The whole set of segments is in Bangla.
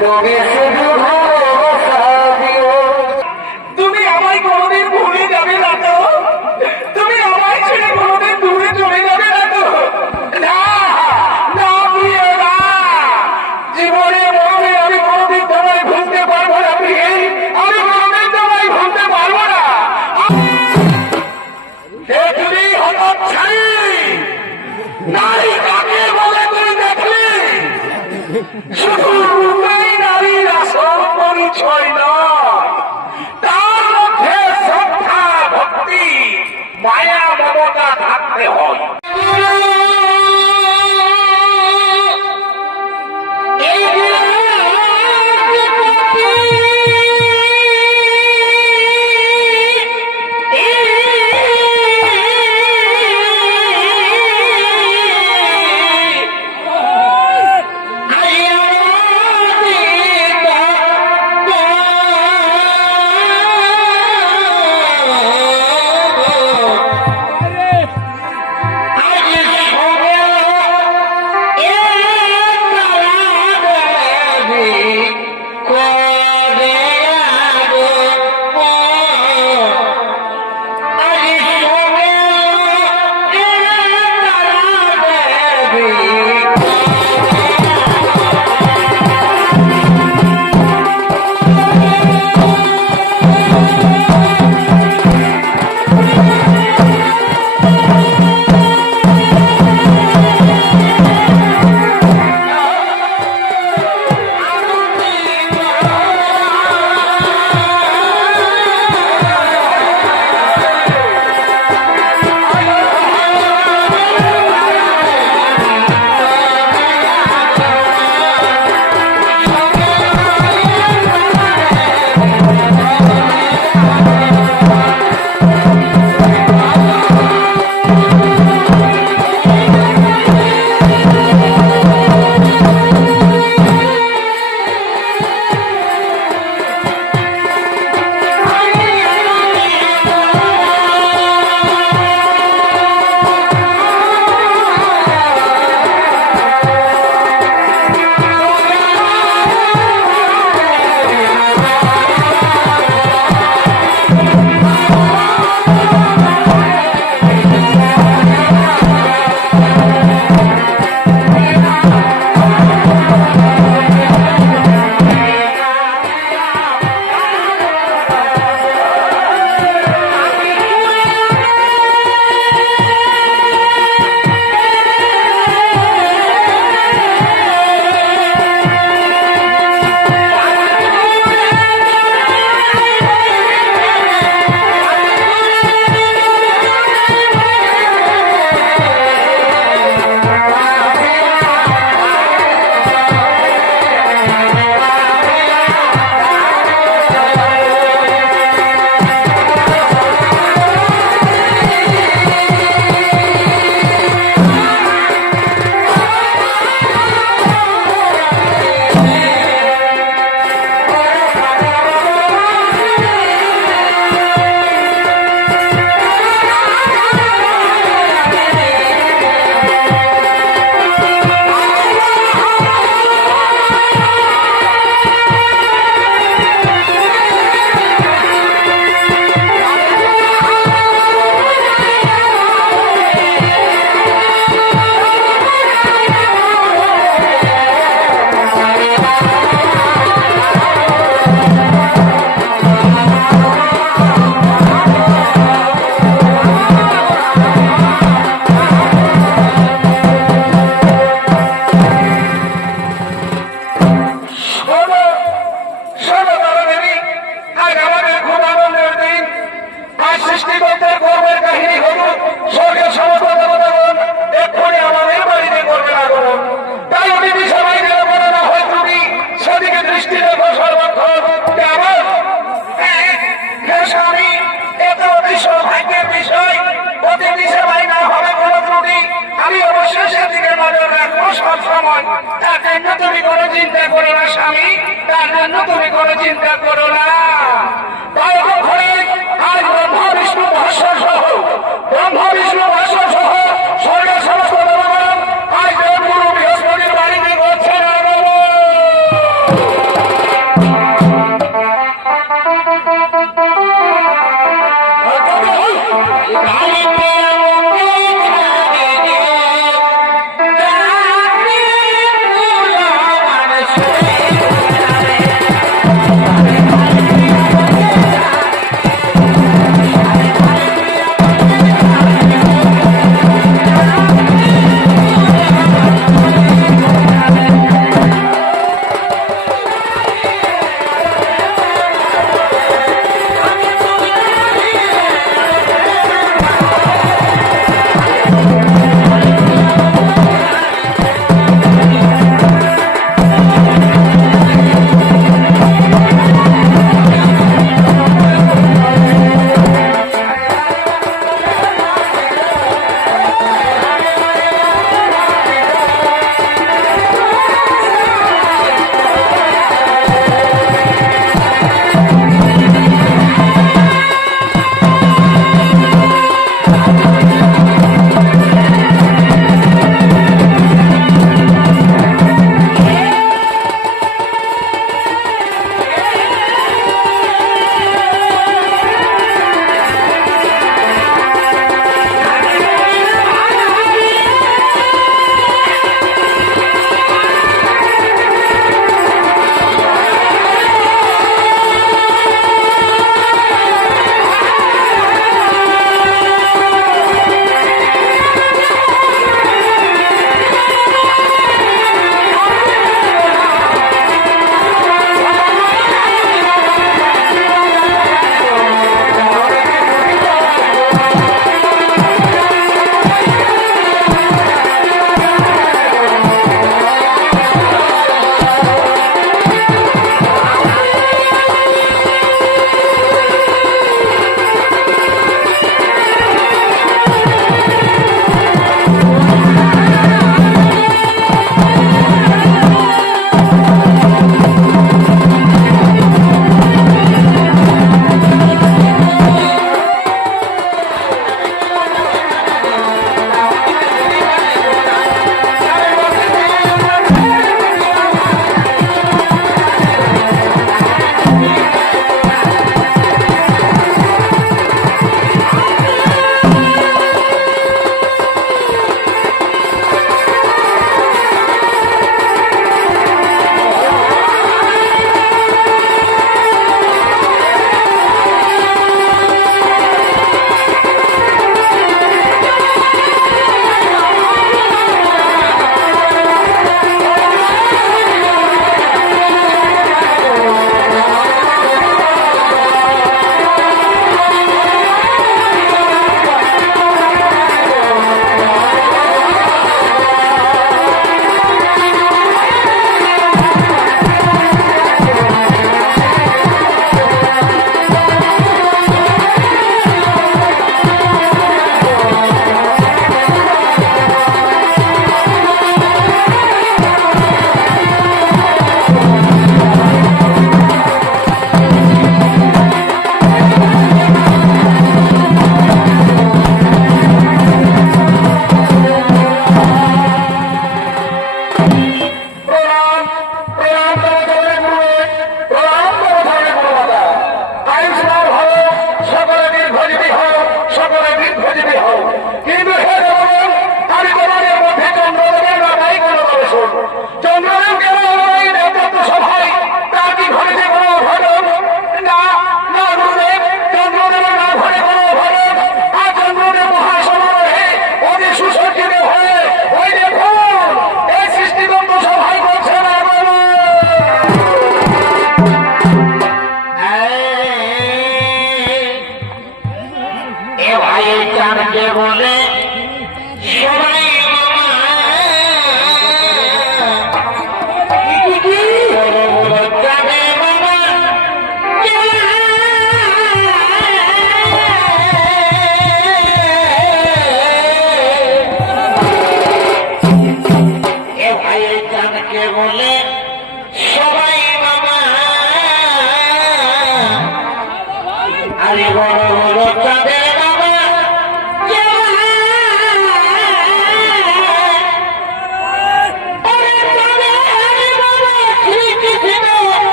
তুমি শুধু ভালোবাসা দিও। তুমি আমায় কোনোদিন ভুলে যাবে না তো? তুমি আমায় ছেড়ে কোনোদিন দূরে চলে যাবে না তো? না না প্রিয় না, জীবনে মনে আমি কোনোদিন তোমায় ভুলতে পারবো না প্রিয়ে, আমি কোনোদিন তোমায় ভুলতে পারবো না। তুমি হঠাৎ ছাড়ি নারী কাকে বলে তুই দেখলি? শুধু রূপেই নারীর আসল পরিচয় নয়, তার মধ্যে শ্রদ্ধা ভক্তি মায়া মমতা থাকতে হয়। তার জন্য তুমি কোনো চিন্তা করো না স্বামী, তার জন্য তুমি কোনো চিন্তা করো না। আজ ব্রহ্মা বিষ্ণু ভাষ্য সহ স্বর্গের সমস্ত দেবগণ আজ দেবগুরু বৃহস্পতির বাড়িতে করছেন।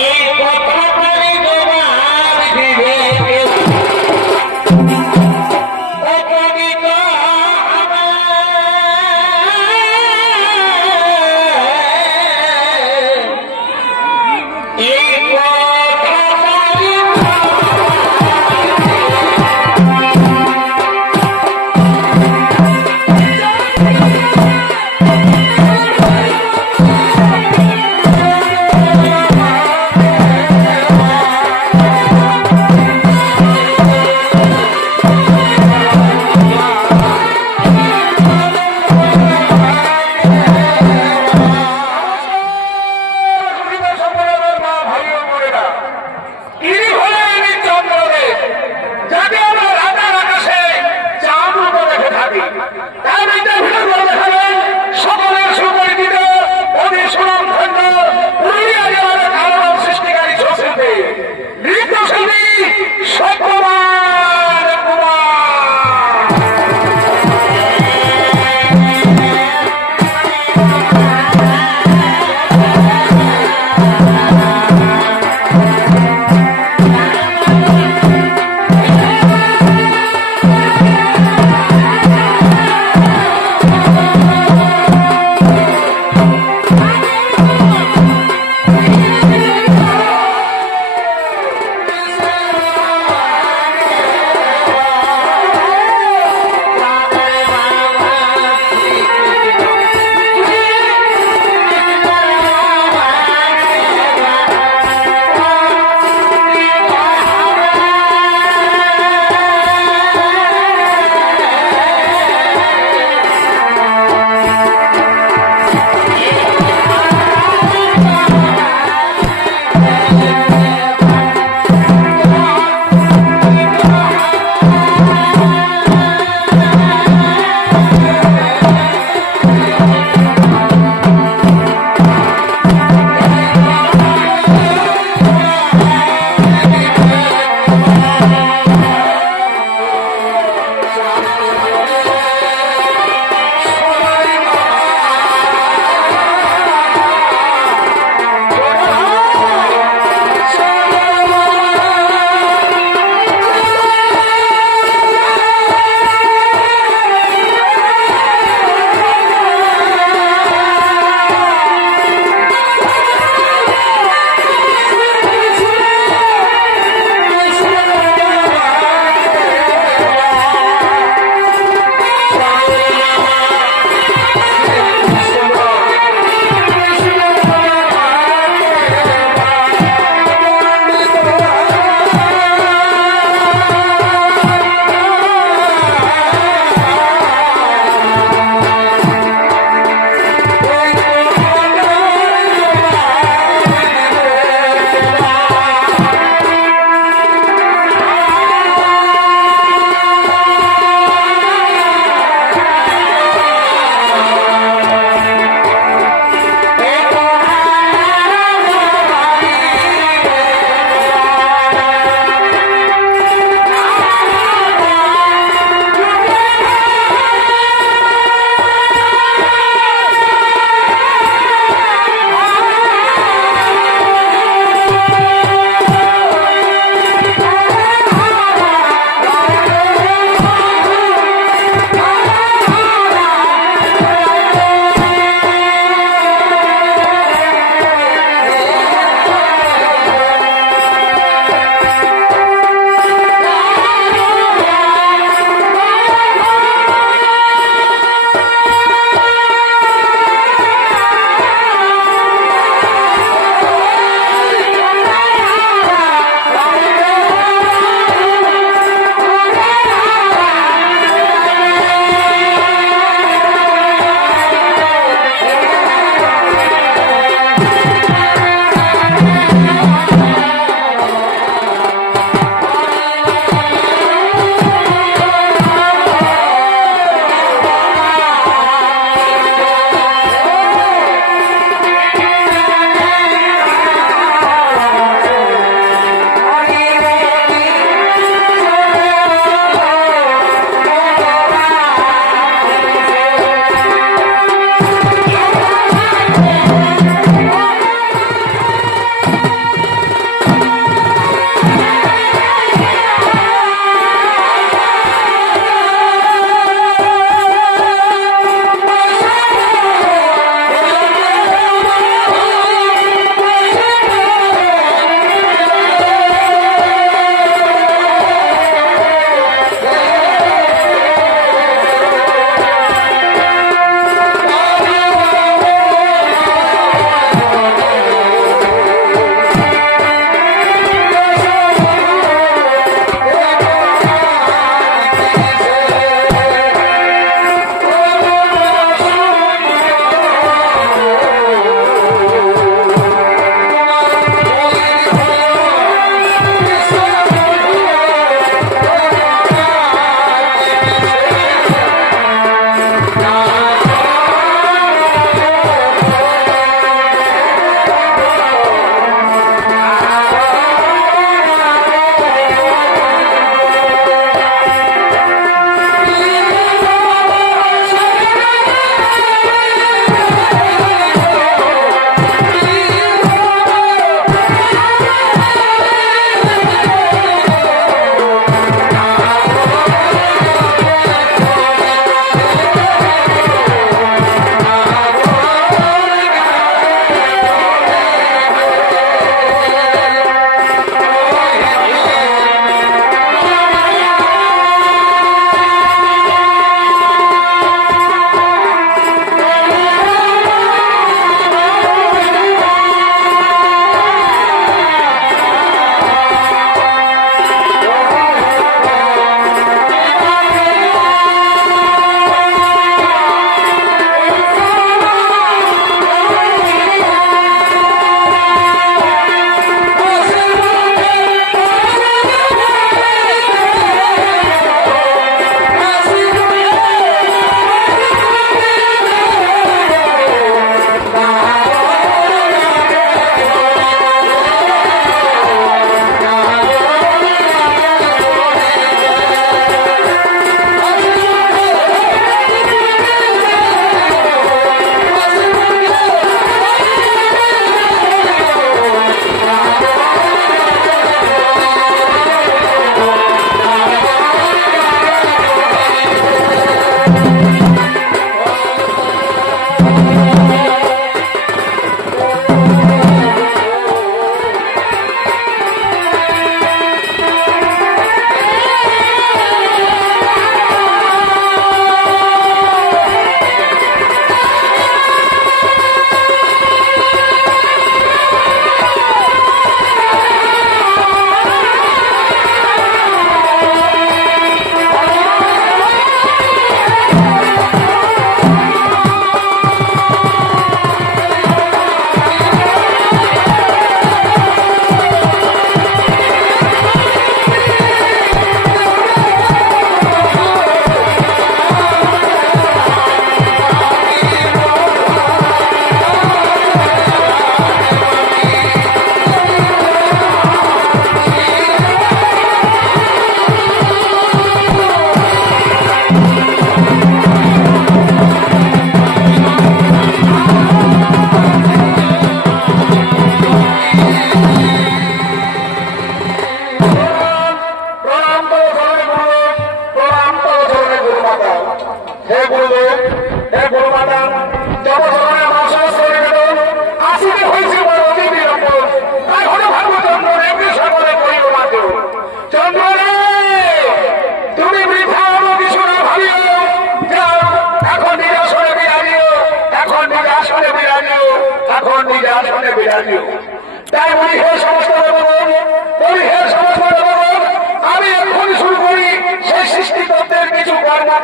এই কথাটাই জবাব দিবে কে? অপবিত্র এই কথাটাই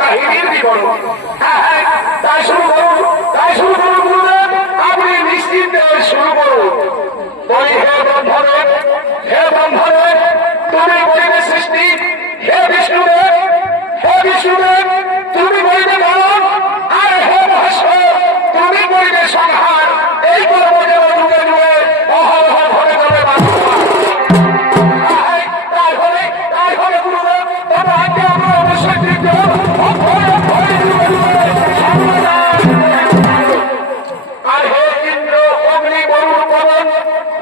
কাহিনীর বিবরণ। হ্যাঁ, তাই শুরু করুন, তাই শুরু করুন গুরুদেব, আপনি নিশ্চিন্তে শুরু করুন। বলি হে ব্রহ্মদেব, হে ব্রহ্মদেব, তুমি বলিবে সৃষ্টি, হে বিষ্ণুদেব, হে বিষ্ণুদেব, তুমি বলিবে পালন, আর হে মহেশ্বর, তুমি বলিবে সংহার। এই কর্ম যেন যুগে যুগে অহরহ ঘটে যাবে। তাই হলে গুরুদেব, তবে আজকে আমরা অবশ্যই তৃতীয় অক্ষয় অক্ষয় যুগে যুগে সর্বদাই। আর হে ইন্দ্র অগ্নি বরুণ পবন,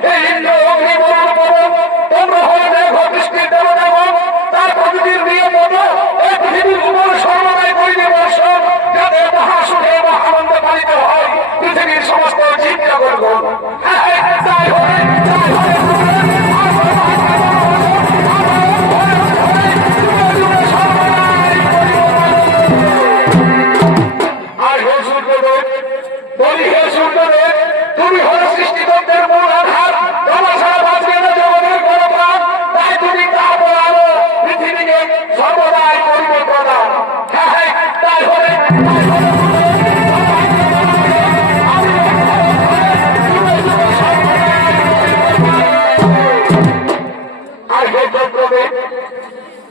হে ইন্দ্র অগ্নি বরুণ পবন, তোমরা হলে মেঘ বৃষ্টির দেবতাগণ, তার প্রকৃতির নিয়ম মতো এই পৃথিবীর উপর সর্বদাই করিবে বর্ষণ, যাতে মহাসুখে মহানন্দে পালিত হয় পৃথিবীর সমস্ত জীব জগৎগণ। তাই হলে আর হে সূর্যদেব, বলি হে সূর্যদেব, তুমি হলে সৃষ্টিতন্ত্রের মূল আধার, তোমার ছাড়া বাঁচবে না জগতের কোনো প্রাণ। তাই তুমি তারপর আলো পৃথিবীকে সর্বদাই করিবে প্রদান। তাই হলে আর হে চন্দ্রদেব,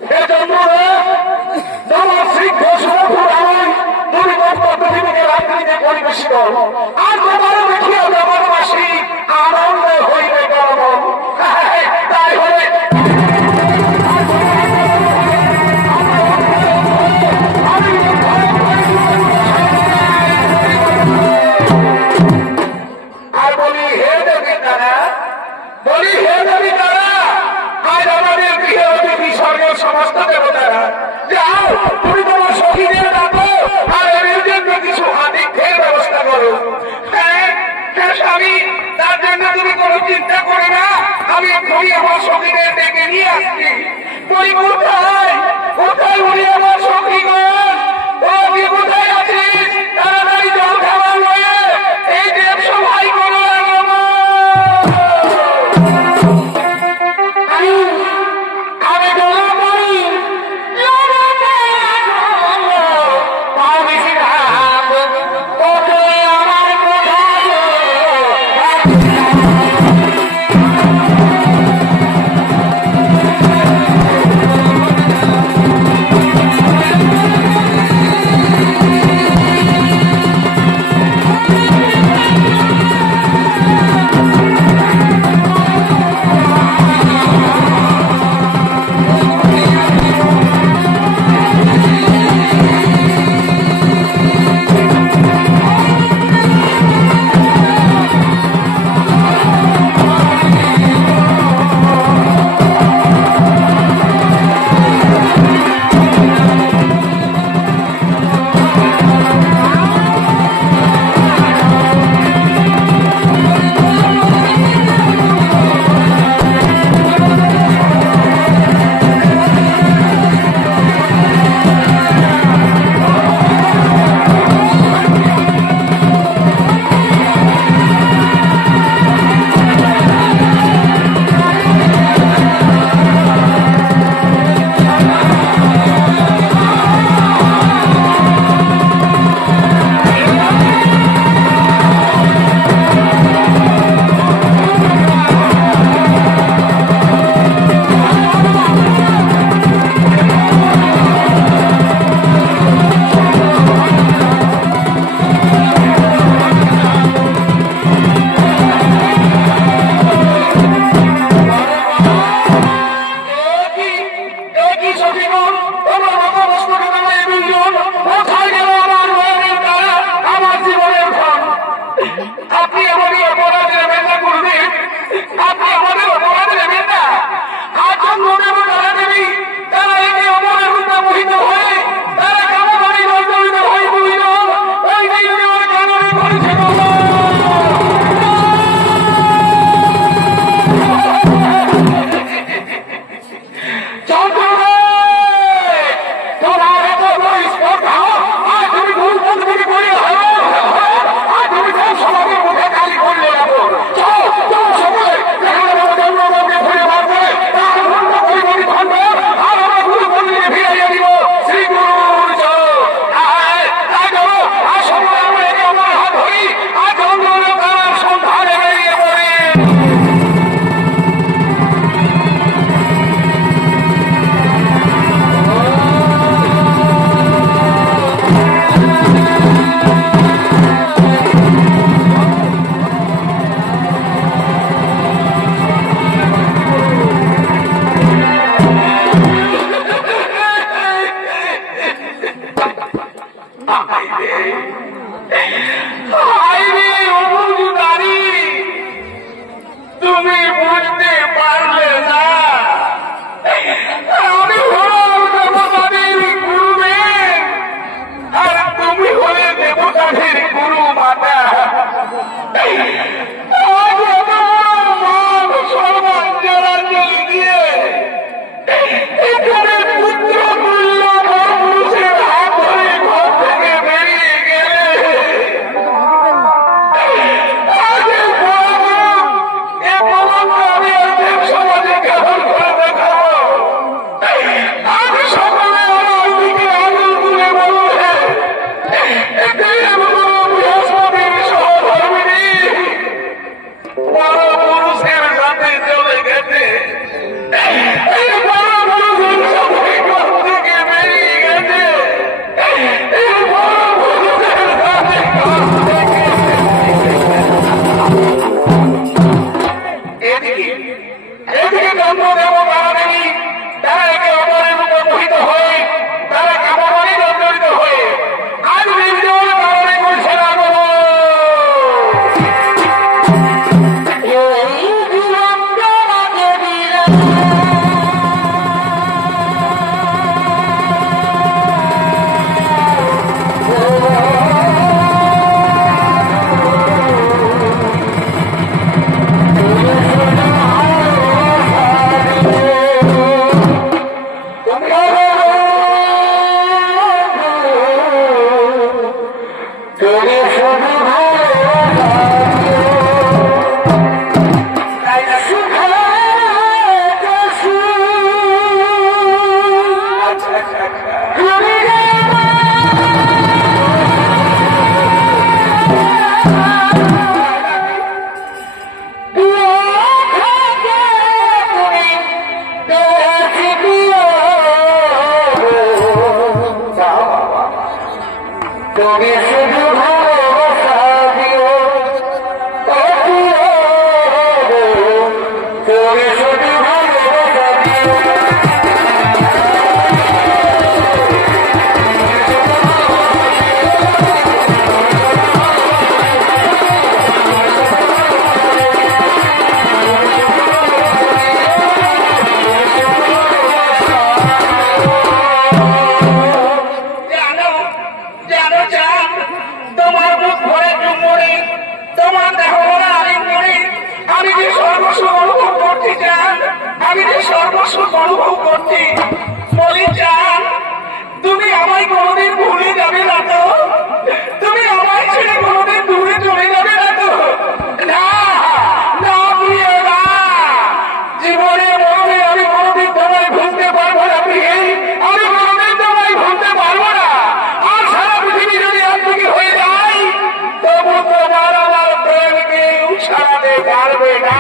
হে চন্দ্রদেব, তোমার শীঘ্র সুরপুর আলোয় তুমি তত্ত্ব পৃথিবীকে রাত্রিতে পরিবেশিত, আর তোমার দেখিয়া আমার বাসী আনন্দ হইবে গরম। তাই হলে আর বলি হে দেবী তারা, বলি হে দেবী তারা, আজ আমাদের গৃহে অতিথি স্বর্গের সমস্ত দেবতারা, যাও তুমি তোমার সখীদের ডাকো, আর এর জন্য কিছু আতিথ্যের ব্যবস্থা করো। হ্যাঁ স্বামী, তার জন্য তুমি কোনো চিন্তা করে না, আমি এক্ষুনি আমার সখীদের ডেকে নিয়ে আসছি। তুই কোথায়, কোথায় উনি আমার সখীগণ, তুই কোথায় আছিস? তাড়াতাড়ি জল খাবার লয়ে এই দেব সভাই করো। আমি দোলা করি, পাও বেশি রাত, তোকে আমার কথা এদিকে জন্মদেব তারা দেবী, তারা একে অপরের উপর মোহিত হয়ে, তারা কামড়ে জর্জরিত হয়ে আজ নির্জন কারণে করছে না গো। আমি যে সর্বস্ব অনুভব করছি, বলি চান তুমি আমায় কোনোদিন ভুলে যাবে না তো? তুমি আমায় ছেড়ে কোনোদিন দূরে চলে যাবে না তো? না না প্রিয় না, জীবনে মরণে আমি কোনোদিন তোমায় ভুলতে পারবো না প্রিয়ে, আমি কোনোদিন তোমায় ভুলতে পারবো না। আর সারা পৃথিবী যদি একদিকে হয়ে যায়, তবু তোমার আমার প্রেম কেউ সারাতে পারবে না।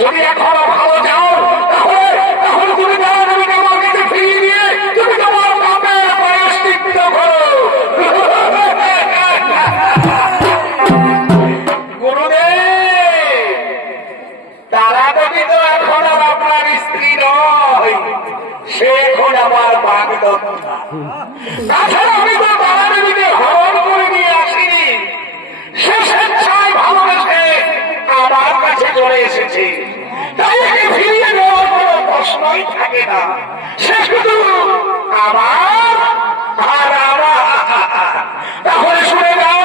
যদি এখনো ভালো যাও, তাহলে তুমি আমার কাছে ফিরিয়ে দিয়ে তুমি তোমার পাপের প্রায়শ্চিত্ত করো। গুরুদেব, তারা দেবী তো এখন আর আপনার স্ত্রী নয়, সে এখন আমার বাগদত্তা। তাছাড়া আমি তো তারা দেবীকে হরণ করে নিয়ে আসিনি, সে স্বেচ্ছায় ভালোবেসে আমার কাছে চলে এসেছে। তাই একে ফিরিয়ে নেওয়ার কোনো প্রশ্নই থাকে না, সে শুধু আমার আর আমার। তাহলে শুনে দাও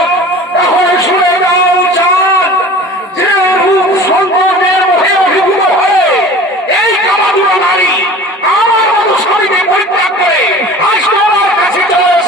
চাঁদ, যে রূপ সৌন্দর্যের মোহে অভিভূত হয়ে এই কামাতুরা নারী আমার মতো শরীরে পরিত্যাগ করে আজ তোমার কাছে চলে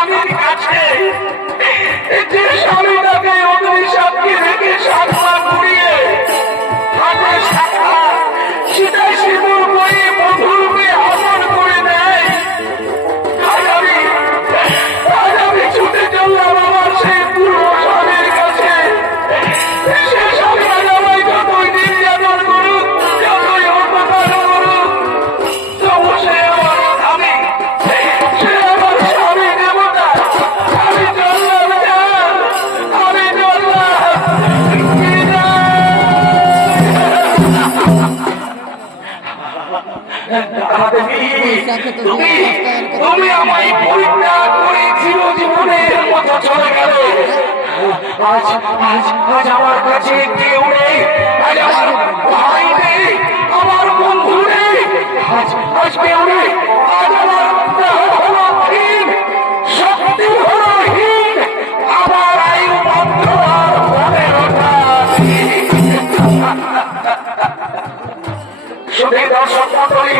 স্বামীর কাছে, যে স্বামী তাকে অগ্নিসাক্ষী রেখে সাতমা ঘুরিয়ে হাতে শাখা সেটা সিঁদুর করে বধূরূপে আপন করে দেয়। আজ আমি ছুটে চললাম আমার সেই পুরো স্বামীর কাছে। সে স্বামী আজ আমায় যতই নির্যাতন করুক, যতই অপমান করুক, তবু সে আমার স্বামী, সে আমার স্বামী দেবতা। আমি চললাম না, আমি চললাম। তুমি আমায় পরিত্যাগ করে চিরজীবনের মতো চলে গেলে। আজ আজ আজ আমার কাছে কেউ নেই, আজ আমার ভাই নেই, আমার বন্ধু নেই, আজ আজ কেউ নেই। আজ আমার দেহ হলো হীন, শক্তি হলো হীন, আমার আয়ু মাত্র আর 15টা। শুধু দর্শক মন্ডলী,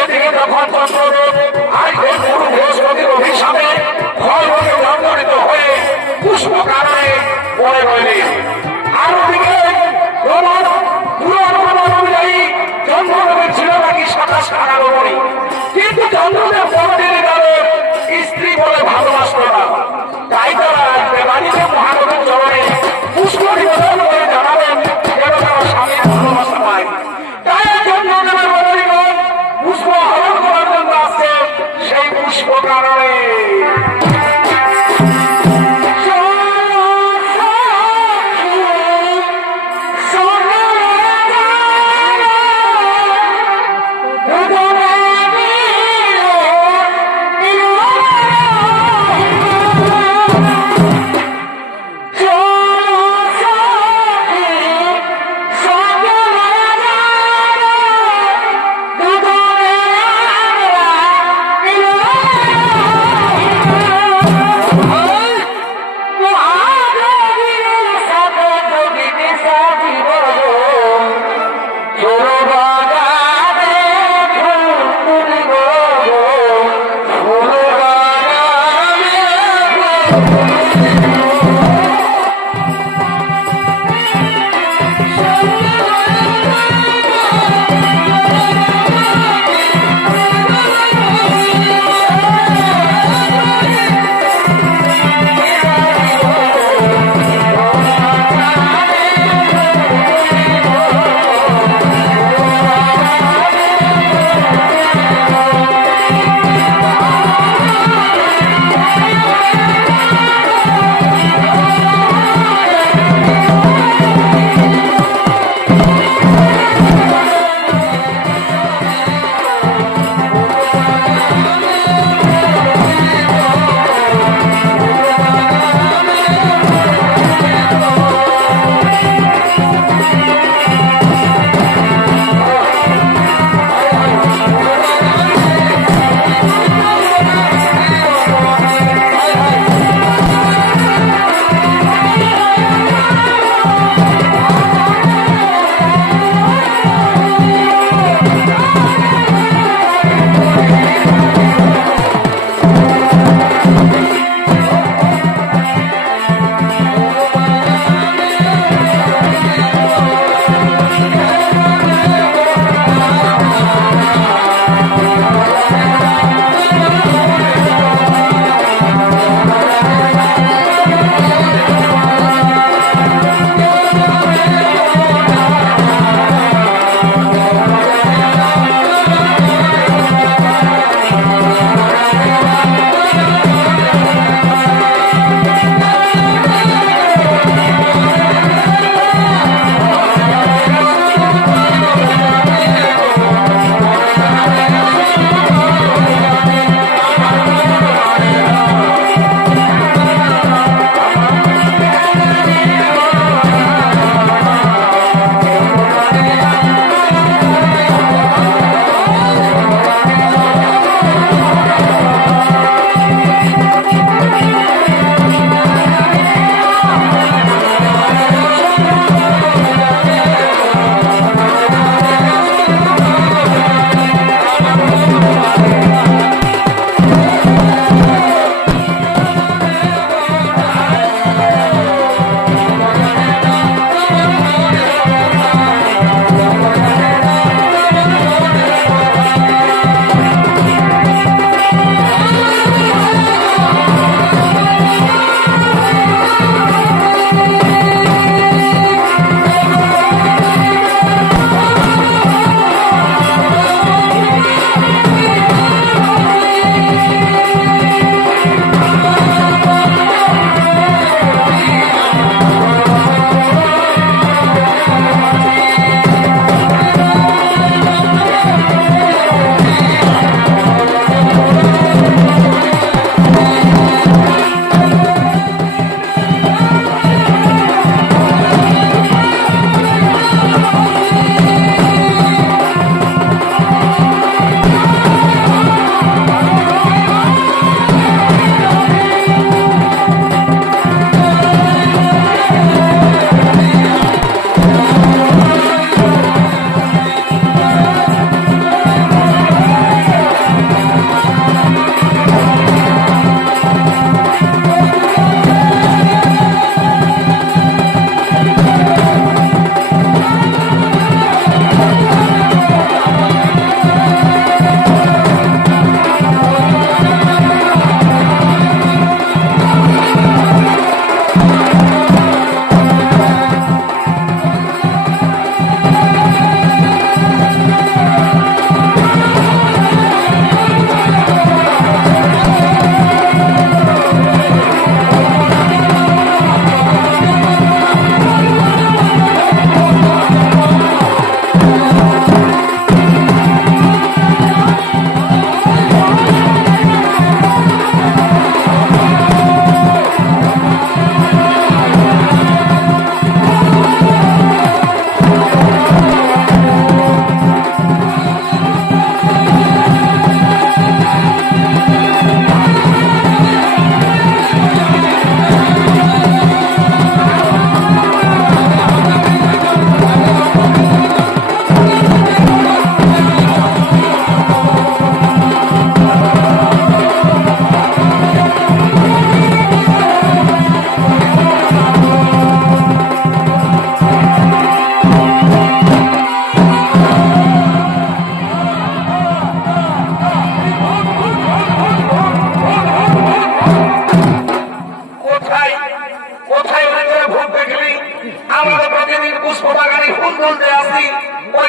এদিকে যখন চন্দ্রদেব আজকের গুরু বৃহস্পতির অভিশাপে ভয়ভীত জর্জরিত হয়ে পুষ্পকারায় পড়ে রইলেন, আর ওদিকে প্রমাণ পুরাণ অনুযায়ী চন্দ্রদেবের ছিল নাকি 27 খানা রমণী, কিন্তু চন্দ্রদেব বড়দিন কালের স্ত্রী বলে ভালোবাসত না। তাই তারা বাড়িতে মহানবীর চরণে পুষ্প নিবেদন করে জানালেন যেন তারা স্বামীর ভালোবাসা পায়। তাই চন্দ্রদেবের বড়দিগণ পুষ্প হরণ করার জন্য আসছে সেই পুষ্প কারণে।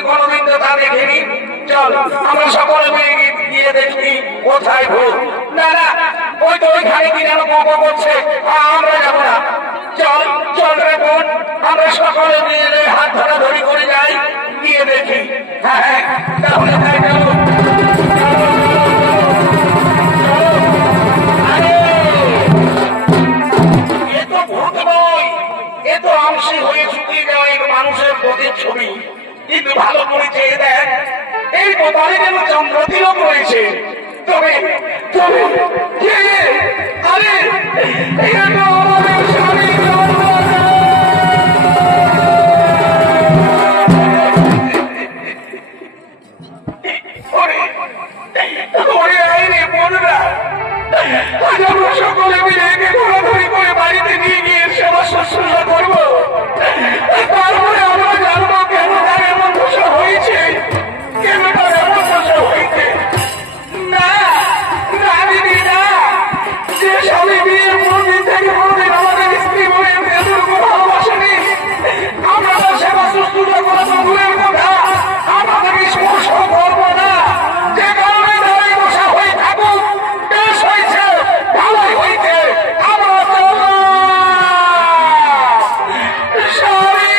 কোনোদিন তো তা দেখিনি। চল আমরা সকলে মিলে গিয়ে দেখি কোথায় ভূত। না না, ওই তো ওইখানে কি যেন গপ করছে, আমরা যাবো না। চল চল রে বোন, আমরা সকলে মিলে হাত ধরাধরি করে যাই, গিয়ে দেখি। হ্যাঁ হ্যাঁ, তাহলে তাই চলো। এ তো ভূত নয়, এ তো আংশি হয়ে শুকিয়ে যাওয়া এক মানুষের প্রতীক ছবি। কিন্তু ভালো করে চেয়ে দেখ, এই বোতলে যেন চন্দ্রতিলক রয়েছে। তবে তবে কে? আরে এটা তো আমাদের স্বামী সকলে মিলে একে ধরাধরি করে বাড়িতে নিয়ে গিয়ে সেবা শুশ্রূষা করবো। তারপরে আমরা জানবো কেন তার এমন দোষা হয়েছে, কেন তার এমন দোষা হয়েছে। না না দিদি না, যে স্বামী বিয়ের কোনদিন থেকে কোনদিন আমাদের স্ত্রী বলে এতটুকু ভালোবাসেনি, আমরা তার সেবা শুশ্রূষা করা তো দূরের কথা, আমাদের স্পর্শ করবো না। যে কারণে দাঁড়িয়ে বসা হয়ে থাকুক, বেশ হয়েছে, ভালোই হয়েছে, আমরা চলো। স্বামী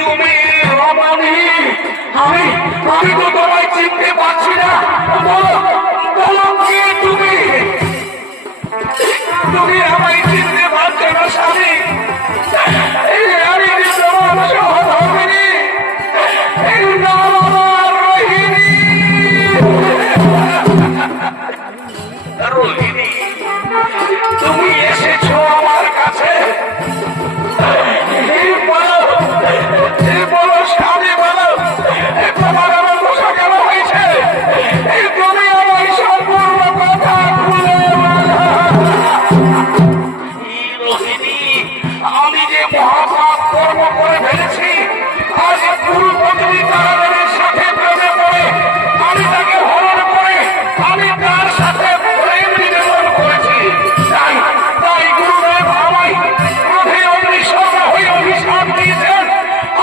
তুমি রমণী, আমি আমি তো তোমায় চিনতে পারছি না। বলো বলো কে তুমি? তুমি আমায় চিনতে পারছো না স্বামী? আমি যে তোমার সহধর্মিণী, এই নাম আমার রোহিণী। রোহিণী, তুমি এসেছো আমার কাছে। বলো স্বামী, বলো তোমার আমার দোষা কেন হয়েছে? তুমি আমার সম্পূর্ণ কথা খুলে রোহিণী, আমি যে মহাপাপ কর্ম করে ফেলেছি, আজ গুরু পত্নী তারাদের সাথে প্রেমে পড়ে আমি তাকে হরণ করে আমি তার সাথে প্রেম নিবেদন করেছি। তাই তাই গুরুদেব আমায় ক্রোধে অগ্নিশর্মা হয়ে অভিশাপ দিয়েছেন।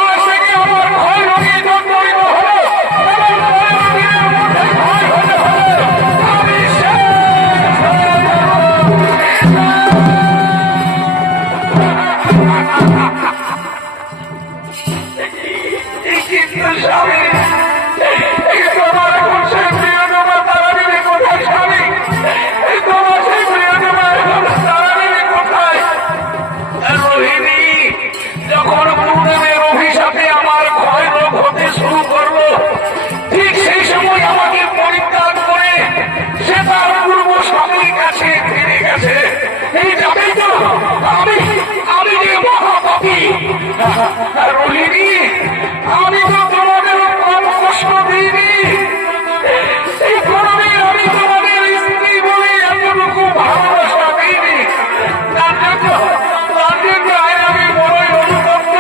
আজ থেকে আমার ভয় রোগী দণ্ডরিত হলো এবং পরের দিনের মধ্যে ভয় হতে হলো আমি শেষ হয়ে যাব। কিন্তু স্বামী, তোমার এখন সেই প্রিয়তমা তারাদেবী কোথায়? স্বামী, তোমার সেই প্রিয়তমা এখন তারাদেবী কোথায়? রোহিণী, যখন গুরুদেবের অভিশাপে আমার ক্ষয় রোগ হতে শুরু করলো, ঠিক সেই সময় আমাকে পরিত্যাগ করে সে তার পূর্ব স্বামীর কাছে ফিরে গেছে। এই যাবেই তো আমি আমি যে মহাপাপী। রোহিণী, আমি তো তোমাদের কম কষ্ট দিইনি। এই কোনদিন আমি তোমাদের স্ত্রী বলে এতটুকু ভালোবাসা দিইনি। তার জন্য আমি বড়ই অনুতপ্ত।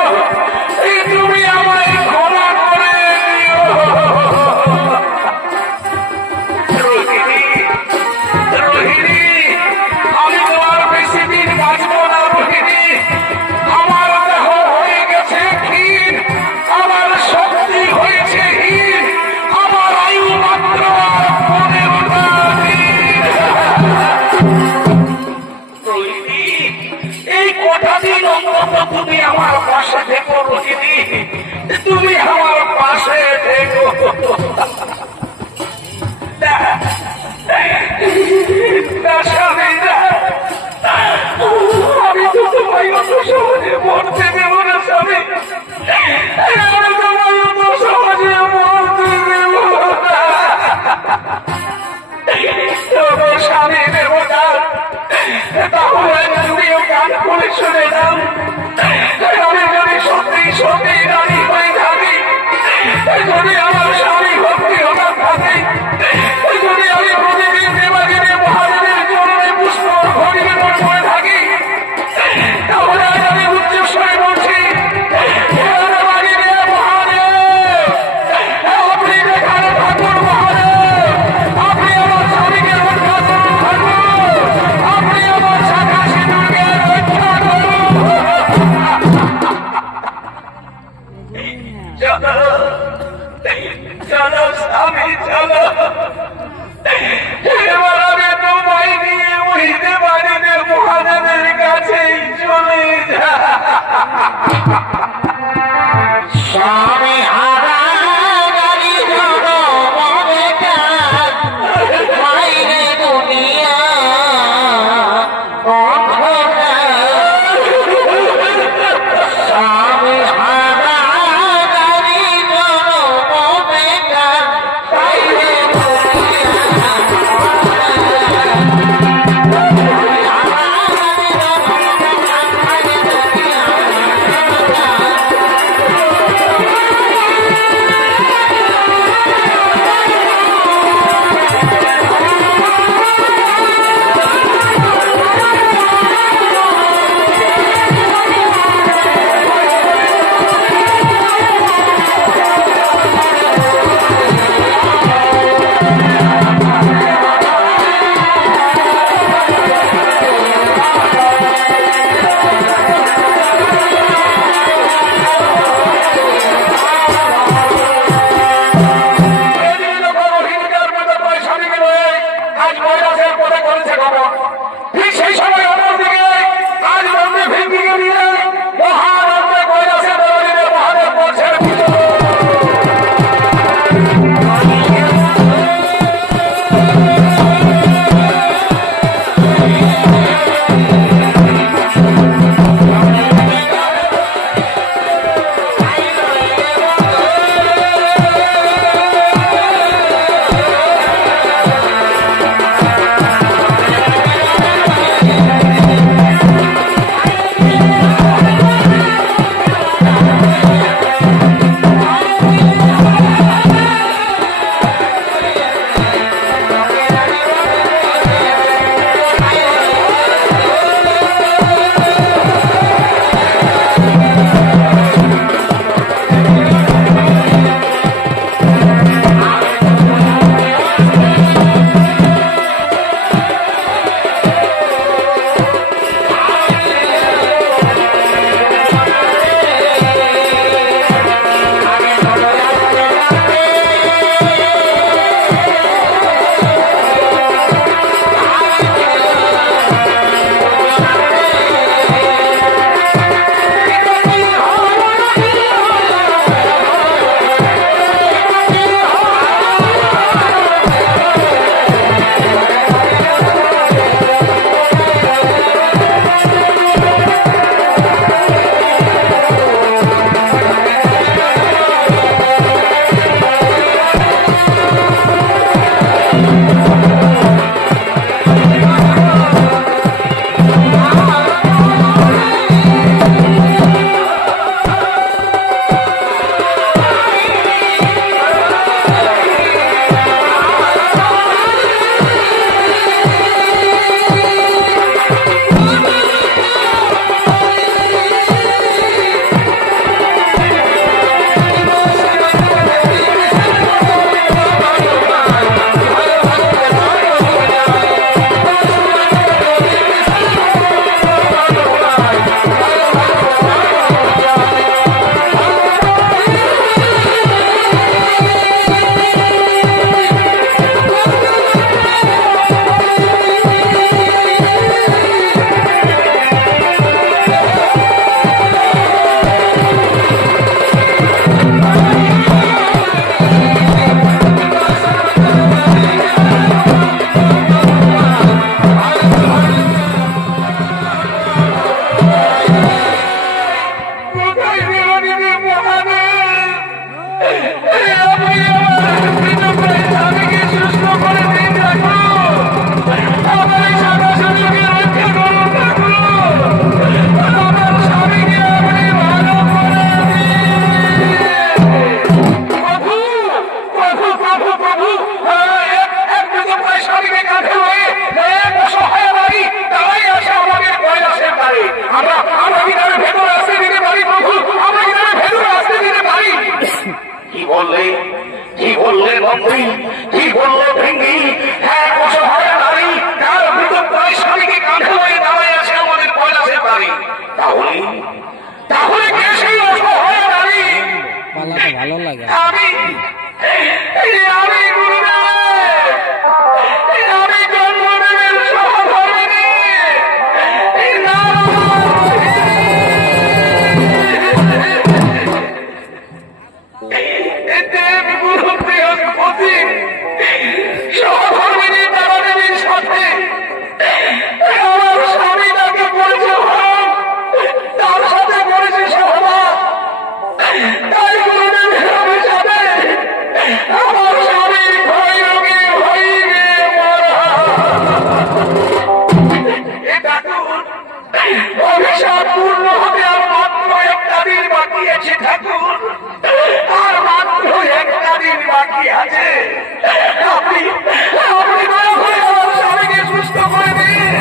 আপনি আমার মৃতপ্রায় স্বামীকে সুস্থ করে দিন ঠাকুর। আমার এই সাদা সুযোগে রক্ষা করুন ঠাকুর। আমার স্বামীকে আপনি ভালো করে দিন। প্রভু প্রভু প্রভু প্রভু, এক মৃতপ্রায় স্বামীকে কাঁধে হয়ে এক অসহায় নারী তারাই আসে আমাদের কৈলাসের দ্বারে। আমরা কি তাদের ভেতরে আসতে দিতে পারি প্রভু? আমরা কি তাদের ভেতরে আসতে দিতে পারি? কি বললে মন্ত্রী, কি বললো ভেঙ্গি? হ্যাঁ, অসহায় নারী তার মৃতপ্রায় স্বামীকে কাঁধে হয়ে দাঁড়ায় আছে আমাদের কৈলাসের দ্বারে। তাহলে কে সেই অসহায় নারী? ভালো লাগে। আমি গুরুদেব, আমি জন্মদেবের সহধর্মিণী দেব গুরু বৃহস্পতি সহধর্মিণী তারাদেবীর সাথে আমার স্বামী তাকে করেছে ভাব, তার সাথে করেছে সহবাস। তাই গুরুদেবের অভিশাপে আমার স্বামীর ভয় রোগে হইবে মরা। অভিশাপ পূর্ণ হবে আর মাত্র একটা দিন বাকি আছে ঠাকুর, আর মাত্র একটা দিন বাকি আছে। আপনি দয়া করে আমার স্বামীকে সুস্থ করে দিন।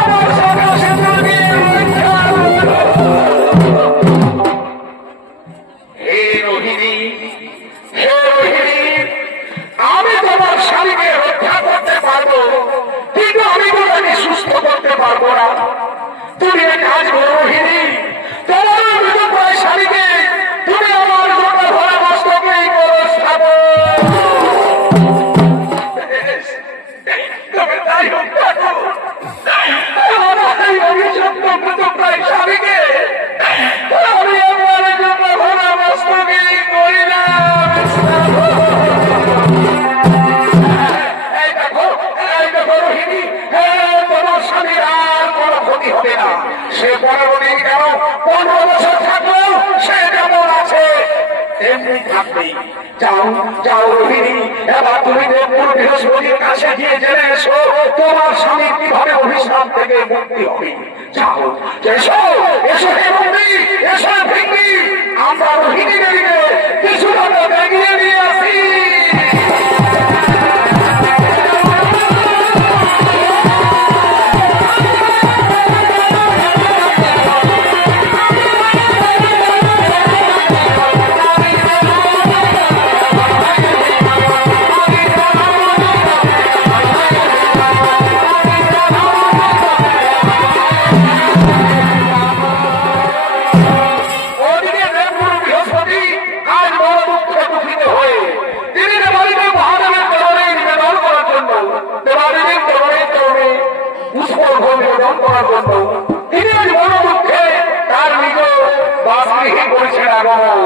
আমার সাদা সেতুকে রক্ষা করুন। হে রোহিণী, হে রোহিণী, আমি তোমার স্বামীকে রক্ষা করতে পারবো, কিন্তু আমি তোমাকে সুস্থ করতে পারবো না। তুমি এক কাজ করো রোহিণী, তোমার মৃতপ্রায় স্বামীকে তুমি আমার জন্য ভরা মস্তকেই করো স্থাপন। তবে তাই হোক ঠাকুর, আমার এই অভিশপ্ত মৃতপ্রায় স্বামীকে আমি আমার জন্য ভরা মস্তকেই করিলাম স্থাপন। এই দেখো রোহিণী, তোমার স্বামীর আর কোনো ক্ষতি হবে না। সে 15 দিন কেন 15 বছর থাকলেও সে যেমন আছে তেমনি থাকবে। যাও রোহিণী, এবার তুমি দেবগুরু বৃহস্পতির কাছে গিয়ে জেনে এসো তোমার স্বামী কিভাবে অভিশাপ থেকে মুক্তি হবে। যাও, এসো এসো হে মন্ত্রী, এসো ভেঙ্গি, আমরা রোহিণী দেবীকে কিছুটা এগিয়ে নিয়ে আসি। তিনি আজ বড় দুঃখে তার নিজ বাসগৃহে করেছেন আগমন।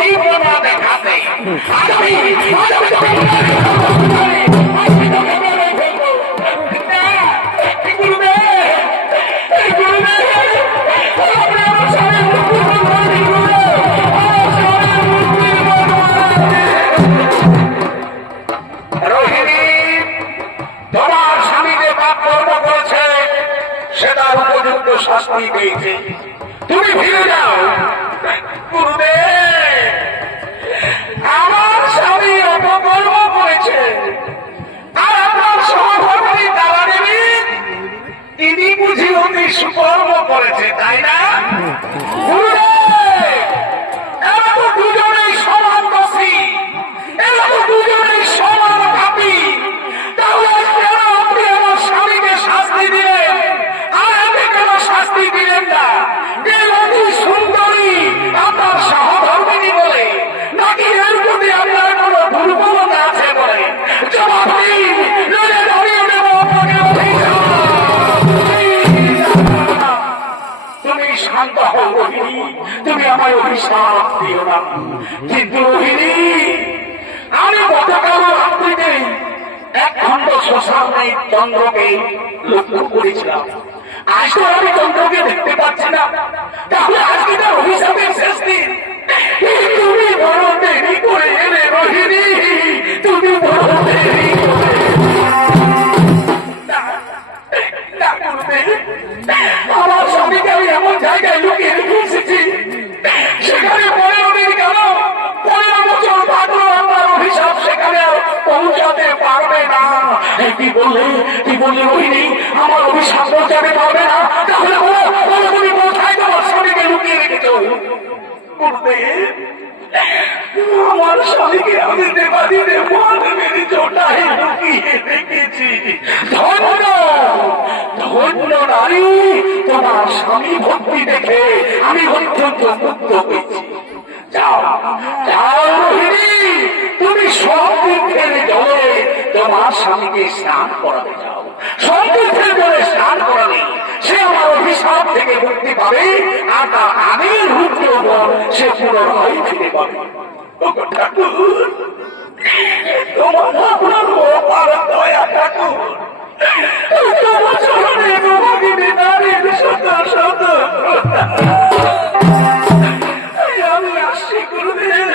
তীব্রতা দেখাতে আজ আমি তোকে মেরে ফেলবো। আমি তোকে মেরে ফেলবো। না, গুরুদেব, গুরুদেব, আপনি আমার স্বামীর মুক্তি করবেন, গুরুদেব, আমার স্বামীর মুক্তি করবেন। রোহিণী, তোমার স্বামী যে পাপ কর্ম করেছে সেটার উপযুক্ত শাস্তি পেয়েছে, তুমি ফিরে যাও। গুরুদেব, আমার স্বামী অপকর্ম করেছে আর আপনার সহধর্মী তারা দেবী তিনি বুঝি অতি সুকর্ম করেছে, তাই না? গুরুদেব, এরা তো দুজনেই সমান দোষী, এরা তো দুজনেই সমান পাপী। তাহলে কেন আপনি আমার স্বামীকে শাস্তি দিলেন আর আমি কেন শাস্তি দিলেন না? এই অতি সুন্দরী আপনার সহধর্মিনী বলে, নাকি এর প্রতি আপনার কোন দুর্বলতা আছে বলে? জবাব দিন, নইলে দাঁড়িয়ে দেব আপনাকে অভিশাপ। তুমি শান্ত হও রোহিণী, তুমি আমায় অভিশাপ দিও না। কিন্তু রোহিণী, আমি গতকাল রাত্রিতে এক খণ্ড শ্মশানে চন্দ্রকে লক্ষ্য করেছিলাম। আজ তো আমি চন্দ্রকে দেখতে পাচ্ছি না, তাহলে আজকে তার অভিশাপের শেষ দিন। তুমি বড় দেরি করে এলে রোহিণী, তুমি বড় দেরি করে। না, গুরুদেব, আমার স্বামীকে আমি এমন জায়গায় লুকিয়ে রেখে এসেছি, সেখানে 15 দিন গেল, 15 বছর থাকলো আমার অভিশাপ সেখানে আর পৌঁছাতে পারবে না। কি বললে রোহিণী, আমার অভিশাপ পৌঁছাতে পারবে না? তাহলে বলো তুমি কোথায় তোমার স্বামীকে লুকিয়ে রেখেছো? গুরুদেব, আমার স্বামীকে আমি দেবাদিতে মহাদেবের জটায় লুকিয়ে রেখেছি। ধন্য ধন্য নারী, তোমার স্বামী ভক্তি দেখে আমি অত্যন্ত মুগ্ধ হয়েছি। যাও যাও রোহিণী, তুমি সতীর্থের জলে তোমার স্বামীকে স্নান করাতে যাও। সতীর্থের জলে স্নান করালে সে আমার অভিশাপ থেকে মুক্তি পাবে আর তার আগের রূপে সে পুনরায় ফিরে পাবে। ঠাকুর, তোমার আপনার অপার দয়া ঠাকুর, তোমার চরণে তোমাকে নারীর শত শত আমি আসছি গুরুদেব।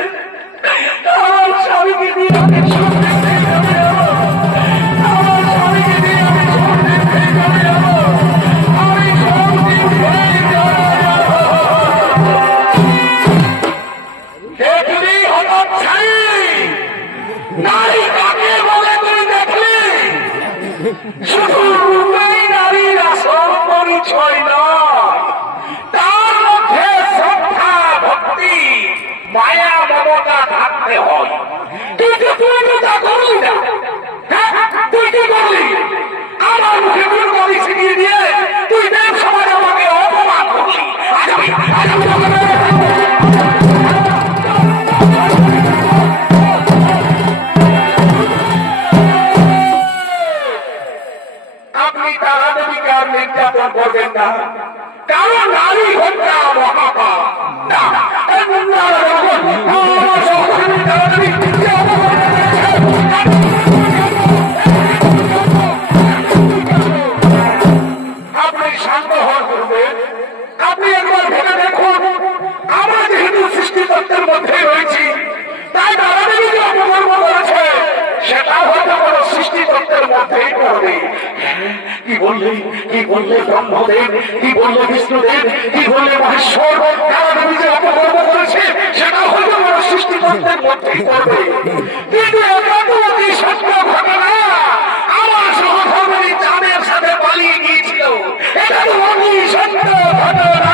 আমার স্বামীকে দিয়ে আমি সত্যি হয়ে যাবে, আমার স্বামীকে দিয়ে আমি সত্যি হয়ে যাবে, আমি সত্যি হয়ে যাবে। দেখলি হঠাৎ ছাই নারী কাকে বলে তুই দেখলি? শুধু রূপেই নারীর আসল পরিচয় নয়, তার মধ্যে শ্রদ্ধা, ভক্তি, মায়া, মমতা থাকতে হয়। তুই তো তা করলি না। তুই কি করলি? আমার মুখে দুর্গতি ছিটিয়ে দিয়ে তুই দেব সমাজ আমাকে অপমান করলি। আজ আমি তোকে মেরে ফেলবো। আপনি তারা দেবীকে আর নির্যাতন করবেন না, কারণ নারী হত্যা মহাপাপ। না, এই গুন্ডার যখন আমার সহধর্মিণী তারা দেবী যে অপমান আপনি শান্ত হওয়ার করবে। আপনি একবার ভেবে দেখুন, আমরা যেহেতু সৃষ্টিতত্ত্বের মধ্যে রয়েছি, তাই তারা দেবী যে অপকর্ম করেছে সেটা হয়তো কোনো সৃষ্টিতত্ত্বের মধ্যেই পড়বে। কি বললে ব্রহ্মদেব, কি বললে বিষ্ণুদেব, কি বললে মহেশ্বর, তারা দেবী যে অপকর্ম করেছে সেটা হয়তো কোনো সৃষ্টিতত্ত্বের মধ্যেই পড়বে। কিন্তু এটা তো অতি সত্য ঘটনা। আমার সহধর্মিণী চাঁদের সাথে পালিয়ে গিয়েছিল, এটা তো অতি সত্য ঘটনা।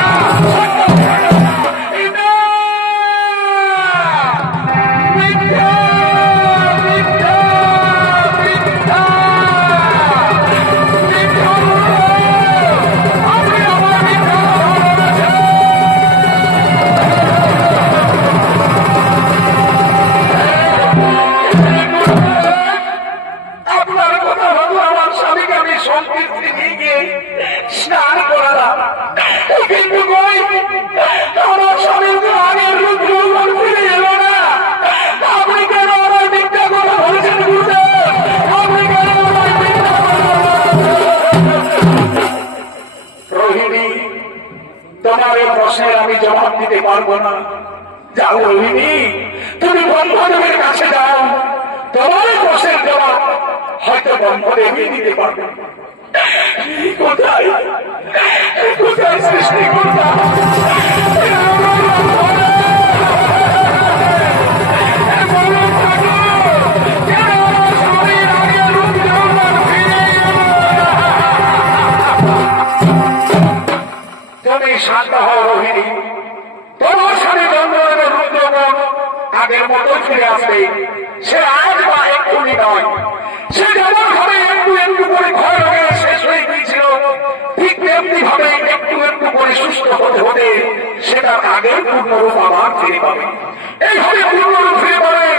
জবাব দিতে পারবো না। যাও রোহিণী, তুমি ব্রহ্মদেবের কাছে যাও, তোমার প্রশ্নের জবাব হয়তো ব্রহ্মদেবই দিতে পারবে। কোথায় কোথায় সৃষ্টিকর্তা? তুমি শান্ত হও রোহিণী, তোমার স্বামী চন্দ্রদেবের রুদ্রমন আগের মতো ফিরে আসবে। সে আজ বা এক্ষুনি নয়, সে যেমন ভাবে একটু একটু করে ক্ষয় রোগে শেষ হয়ে গিয়েছিল, ঠিক তেমনি ভাবে একটু একটু করে সুস্থ হতে হতে সেটার আগের পূর্ণরূপ আবার ফিরে পাবে। এইভাবে পূর্ণরূপ ফিরে পাবে,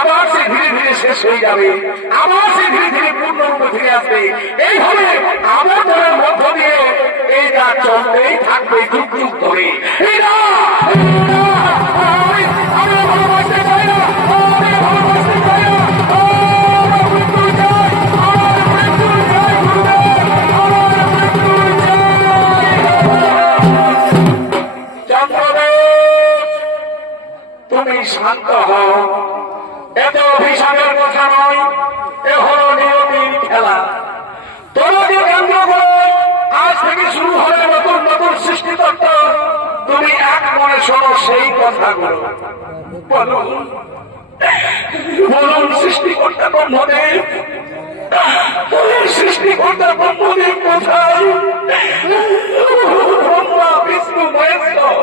আবার সে ধীরে ধীরে শেষ হয়ে যাবে, আবার সে ধীরে ধীরে পূর্ণরূপে ফিরে আসবে। এইভাবে আবর্তনের মধ্য দিয়ে এইটা চলতেই থাকবে যুগ যুগ ধরে। আমি ভালোবাসতে চাই না, আমি ভালোবাসতে চাই না, আমার মৃত্যু চাই, আমার মৃত্যু চাই, আমার মৃত্যু চাই। চন্দ্রদেব, তুমি শান্ত হও, এত অভিশাপের কথা নয়, এ হলো নিয়তির খেলা। তোমাকে কেন্দ্র করে আজ থেকে শুরু হবে নতুন নতুন সৃষ্টিতত্ত্ব। তুমি এক মনে শোনো সেই কথাগুলো। বলুন বলুন, সৃষ্টিকর্তা ব্রহ্মদেব, সৃষ্টিকর্তা ব্রহ্মদেব কোথায়? ব্রহ্মা বিষ্ণু মহেশ্বর,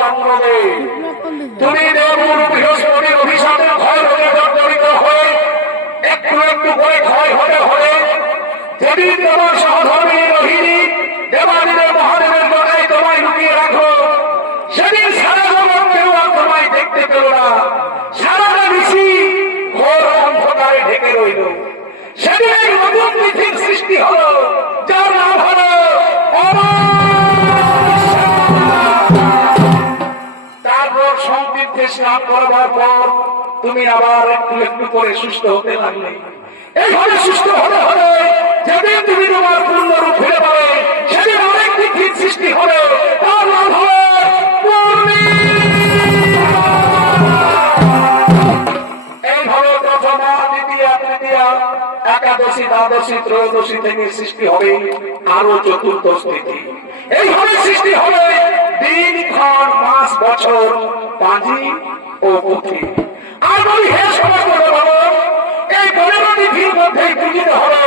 চন্দ্রদেব, তুমি দেবগুরু বৃহস্পতির অভিশাপে ক্ষয় হয়ে জর্জরিত হয়ে একটু একটু করে ক্ষয় হতে হলে যেদিন তোমার সহধর্মিনী রোহিণী দেবাদিদেব মহাদেবের জটায় তোমায় লুকিয়ে রাখো, সেদিন সারা জগৎ কেউ আর তোমায় দেখতে পেল না। সারাটা নিশি ঘোর অন্ধকারে ঢেকে রইল। সেদিন এক নতুন পৃথিবীর সৃষ্টি হলো, যার নাম হলো সংতীর্থে স্নান করবার পর তুমি আবার একটু একটু করে সুস্থ হতে লাগলে। এইভাবে সুস্থ হতে হলে যেদিন তুমি তোমার পূর্ণরূপ ফিরে পাবে, সেদিন অনেক পৃথিবীর সৃষ্টি হবে, তার নাম হবে এইভাবে প্রথমা, দ্বিতীয়া, তৃতীয়া, একাদশী, দ্বাদশী, ত্রয়োদশী থেকে সৃষ্টি হবে আরো চতুর্দশ তিথি। এইভাবে সৃষ্টি হবে দিন, ক্ষণ, মাস, বছর, পাঁজি ও পুঁথি। আর বলি হে সমাজ, এই 12 তিথির মধ্যেই পূজিত হবে